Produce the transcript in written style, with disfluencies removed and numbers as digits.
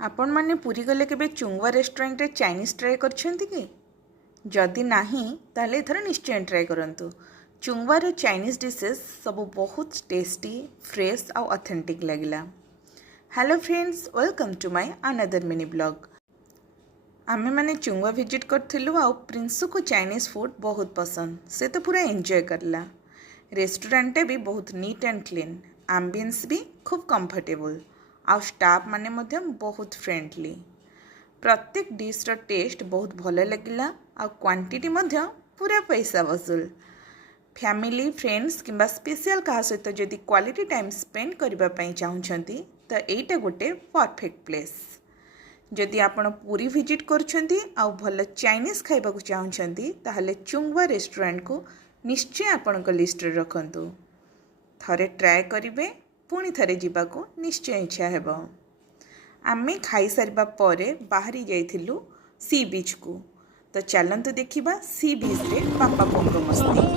आपण माने पुरी गले केबे चुंगवा रेस्टोरेंट रे चाइनीज ट्राए करछंती कि जदि नाही ताले एथर निश्चय ट्राए करंतु। चुंगवा रे चाइनीज डिशेस सब बहुत टेस्टी फ्रेश और ऑथेंटिक लगिला। Hello friends, welcome to my another mini blog. आमे माने चुंगवा विजिट करथिलु आ प्रिंसु को चाइनीज फूड बहुत पसंद, से तो पूरा एंजॉय करला। रेस्टोरेंट भी बहुत नीट एंड क्लीन, एम्बियंस भी खूब कंफर्टेबल आ स्टाफ माने मध्य बहुत फ्रेंडली। प्रत्येक डिश रो टेस्ट बहुत भले लगिला आ क्वांटिटी मध्य पूरा पैसा वसूल। फैमिली फ्रेंड्स किंबा स्पेशल कहा सहित जदि क्वालिटी टाइम स्पेंड करबा पई चाहुछंती तो एटा गोटे परफेक्ट प्लेस। जदि आपण पूरी विजिट करछंती आ भल चाइनीज खाइबा को चाहुछंती ताहले चुंगवा रेस्टोरेंट को निश्चय आपणक लिस्ट रे रखंतु। थरे ट्राए करिवे, पुणी थरे जीवा को निश्चय इच्छा हेबो। आमे खाई सारिबा परे बाहरी जाइथिलु सी बीच को। तो चलंतु देखिबा सी बीच रे पापा पोंग मस्ती।